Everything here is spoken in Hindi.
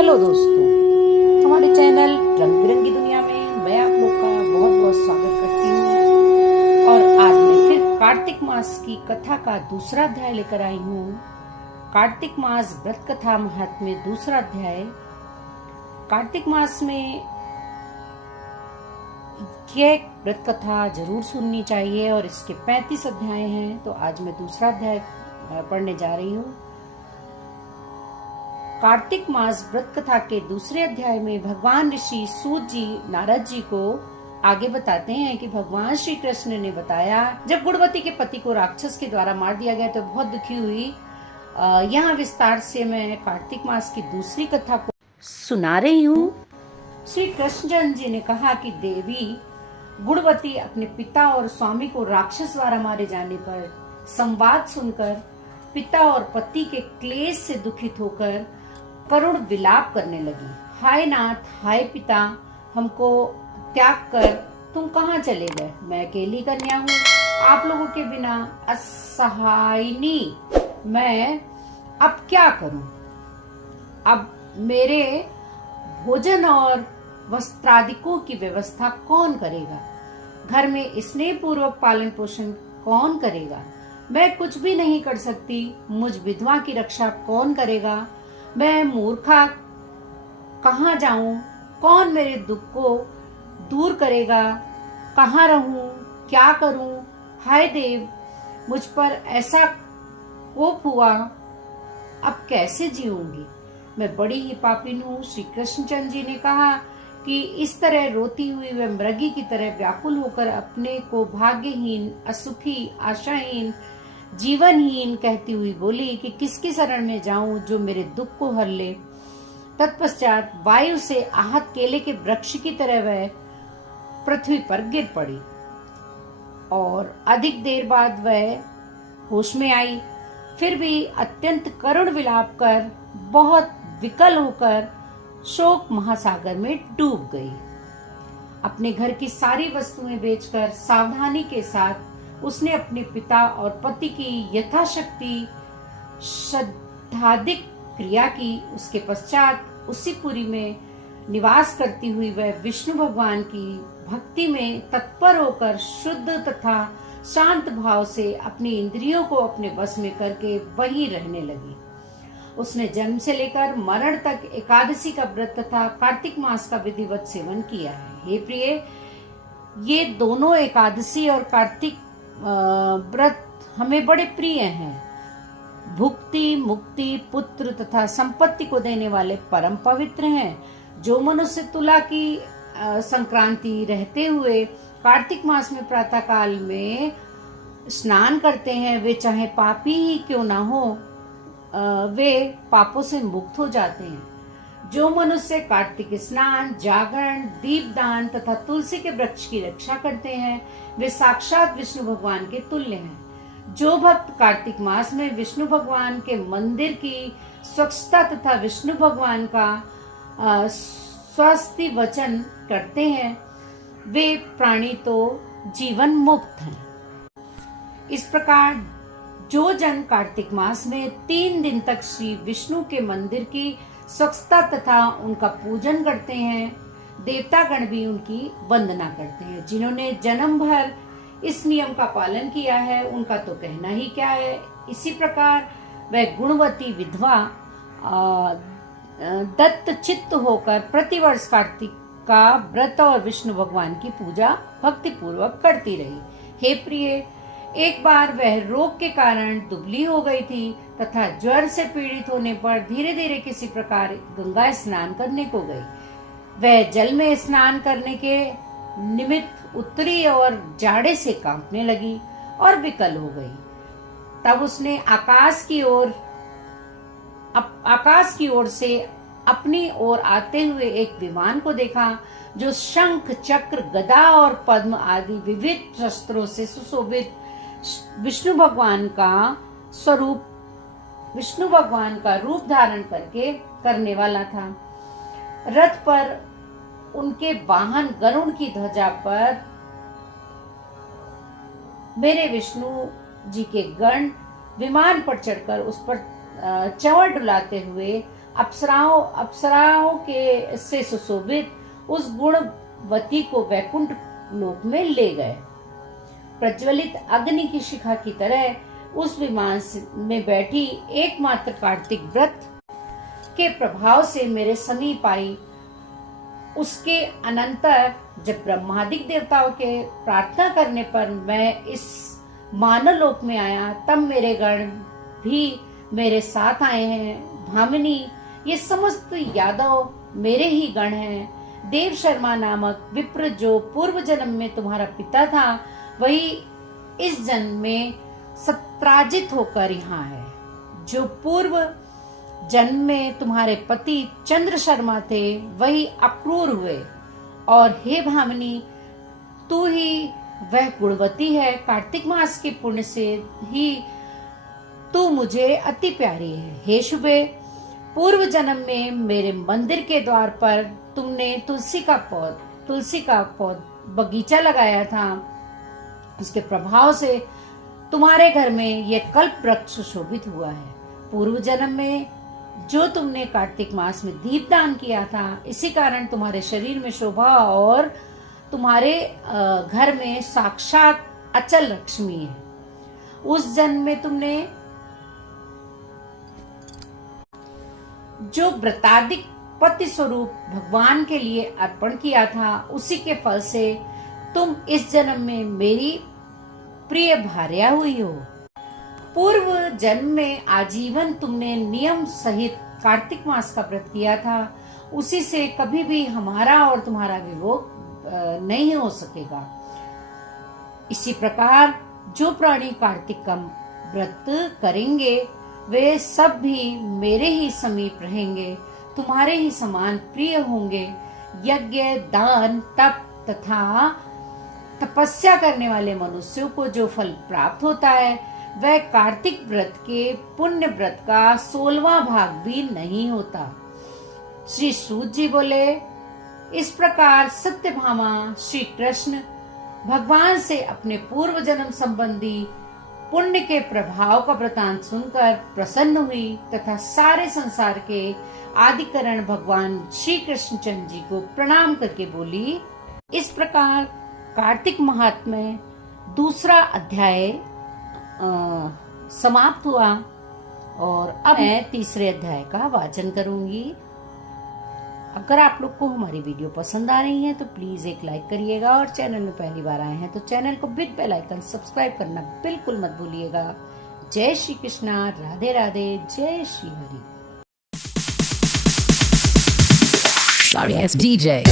हेलो दोस्तों, हमारे चैनल रंग बिरंगी दुनिया में मैं आप लोग का बहुत बहुत स्वागत करती हूँ। और आज मैं फिर कार्तिक मास की कथा का दूसरा अध्याय लेकर आई हूँ। कार्तिक मास व्रत कथा महात्म्य दूसरा अध्याय। कार्तिक मास में ये व्रत कथा जरूर सुननी चाहिए और इसके 35 अध्याय हैं। तो आज मैं दूसरा अध्याय पढ़ने जा रही हूँ। कार्तिक मास व्रत कथा के दूसरे अध्याय में भगवान ऋषि सूत जी नारद जी को आगे बताते हैं कि भगवान श्री कृष्ण ने बताया, जब गुणवती के पति को राक्षस के द्वारा मार दिया गया तो बहुत दुखी हुई। यहाँ विस्तार से मैं कार्तिक मास की दूसरी कथा को सुना रही हूँ। श्री कृष्ण जी ने कहा कि देवी गुणवती अपने पिता और स्वामी को राक्षस द्वारा मारे जाने पर संवाद सुनकर पिता और पति के क्लेश से दुखित होकर करुण विलाप करने लगी। हाय नाथ, हाय पिता, हमको त्याग कर तुम कहाँ चले गए? मैं अकेली कन्या हूँ, आप लोगों के बिना असहायनी मैं अब क्या करूं? अब मेरे भोजन और वस्त्रादिकों की व्यवस्था कौन करेगा? घर में स्नेह पूर्वक पालन पोषण कौन करेगा? मैं कुछ भी नहीं कर सकती, मुझ विधवा की रक्षा कौन करेगा? मैं मूर्खा कहाँ जाऊं? कौन मेरे दुख को दूर करेगा? कहाँ रहूं? क्या करूं? हाय देव, मुझ पर ऐसा कोप हुआ, अब कैसे जीऊंगी? मैं बड़ी ही पापिन हूँ। श्री कृष्णचंद्र जी ने कहा कि इस तरह रोती हुई वह मृगी की तरह व्याकुल होकर अपने को भाग्यहीन, असुखी, आशाहीन, जीवनहीन कहती हुई बोली कि किसकी शरण में जाऊं जो मेरे दुख को हर ले। तत्पश्चात वायु से आहत केले के वृक्ष की तरह वह पृथ्वी पर गिर पड़ी और अधिक देर बाद वह होश में आई। फिर भी अत्यंत करुण विलाप कर बहुत विकल होकर शोक महासागर में डूब गई। अपने घर की सारी वस्तुएं बेचकर सावधानी के साथ उसने अपने पिता और पति की यथाशक्ति श्रद्धाधिक क्रिया की। उसके पश्चात उसी पुरी में निवास करती हुई वह विष्णु भगवान की भक्ति में तत्पर होकर शुद्ध तथा शांत भाव से अपनी इंद्रियों को अपने वश में करके वहीं रहने लगी। उसने जन्म से लेकर मरण तक एकादशी का व्रत तथा कार्तिक मास का विधिवत सेवन किया है। हे प्रिय, ये दोनों एकादशी और कार्तिक व्रत हमें बड़े प्रिय हैं। भुक्ति, मुक्ति, पुत्र तथा संपत्ति को देने वाले परम पवित्र हैं। जो मनुष्य तुला की संक्रांति रहते हुए कार्तिक मास में प्रातः काल में स्नान करते हैं, वे चाहे पापी ही क्यों ना हो, वे पापों से मुक्त हो जाते हैं। जो मनुष्य कार्तिक स्नान, जागरण, दीपदान तथा तुलसी के वृक्ष की रक्षा करते हैं, वे साक्षात विष्णु भगवान के तुल्य हैं। जो भक्त कार्तिक मास में विष्णु भगवान के मंदिर की स्वच्छता तथा विष्णु भगवान का स्वस्ति वचन करते हैं, वे प्राणी तो जीवन मुक्त हैं। इस प्रकार जो जन कार्तिक मास में 3 दिन तक श्री विष्णु के मंदिर की स्वच्छता तथा उनका पूजन करते हैं, देवता गण भी उनकी वंदना करते हैं। जिन्होंने जन्म भर इस नियम का पालन किया है, उनका तो कहना ही क्या है। इसी प्रकार वह गुणवती विधवा दत्त चित्त होकर प्रतिवर्ष कार्तिक का व्रत और विष्णु भगवान की पूजा भक्ति पूर्वक करती रही। हे प्रिय, एक बार वह रोग के कारण दुबली हो गई थी तथा ज्वर से पीड़ित होने पर धीरे धीरे किसी प्रकार गंगा स्नान करने को गई। वह जल में स्नान करने के निमित्त उतरी और जाड़े से कांपने लगी और विकल हो गई। तब उसने आकाश की ओर से अपनी ओर आते हुए एक विमान को देखा, जो शंख, चक्र, गदा और पद्म आदि विविध शस्त्रों से सुशोभित विष्णु भगवान का रूप धारण करने वाला था। रथ पर उनके वाहन गरुड़ की ध्वजा पर मेरे विष्णु जी के गण विमान पर चढ़कर उस पर चंवर डुलाते हुए अप्सराओं के से सुशोभित उस गुणवती को वैकुंठ लोक में ले गए। प्रज्वलित अग्नि की शिखा की तरह उस विमान में बैठी एकमात्र कार्तिक व्रत के प्रभाव से मेरे समीप आई। उसके अनंतर जब ब्रह्मादिक देवताओं के प्रार्थना करने पर मैं इस मानव लोक में आया, तब मेरे गण भी मेरे साथ आए हैं। भामिनी, ये समस्त यादव मेरे ही गण हैं। देव शर्मा नामक विप्र जो पूर्व जन्म में तुम्हारा पिता था, वही इस जन्म में सत्राजित होकर यहाँ है। जो पूर्व जन्म में तुम्हारे पति चंद्र शर्मा थे, वही अक्रूर हुए। और हे भामिनी, तू ही वह गुणवती है। कार्तिक मास के पुण्य से ही तू मुझे अति प्यारी है। हे शुभे, पूर्व जन्म में मेरे मंदिर के द्वार पर तुमने तुलसी का पौध बगीचा लगाया था। उसके प्रभाव से तुम्हारे घर में यह कल्प वृक्ष सुशोभित हुआ है। पूर्व जन्म में जो तुमने कार्तिक मास में दीपदान किया था, इसी कारण तुम्हारे शरीर में शोभा और तुम्हारे घर में साक्षात अचल लक्ष्मी है। उस जन्म में तुमने जो व्रतादिक पति स्वरूप भगवान के लिए अर्पण किया था, उसी के फल से तुम इस जन्म में मेरी प्रिय भार्या हुई हो। पूर्व जन्म में आजीवन तुमने नियम सहित कार्तिक मास का व्रत किया था, उसी से कभी भी हमारा और तुम्हारा वियोग नहीं हो सकेगा। इसी प्रकार जो प्राणी कार्तिक का व्रत करेंगे, वे सब भी मेरे ही समीप रहेंगे, तुम्हारे ही समान प्रिय होंगे। यज्ञ, दान, तप तथा तपस्या करने वाले मनुष्यों को जो फल प्राप्त होता है, वह कार्तिक व्रत के पुण्य व्रत का 16वां भाग भी नहीं होता। श्री सूत जी बोले, इस प्रकार सत्यभामा श्री कृष्ण भगवान से अपने पूर्व जन्म संबंधी पुण्य के प्रभाव का वृतांत सुनकर प्रसन्न हुई तथा सारे संसार के आदिकरण भगवान श्री कृष्ण चंद्र जी को प्रणाम करके बोली। इस प्रकार कार्तिक महात्म्य दूसरा अध्याय समाप्त हुआ और अब मैं तीसरे अध्याय का वाचन करूंगी। अगर आप लोग को हमारी वीडियो पसंद आ रही है तो प्लीज एक लाइक करिएगा, और चैनल में पहली बार आए हैं तो चैनल को विद बेल आइकन सब्सक्राइब करना बिल्कुल मत भूलिएगा। जय श्री कृष्णा, राधे राधे, जय Shri Hari. Sorry, it's DJ.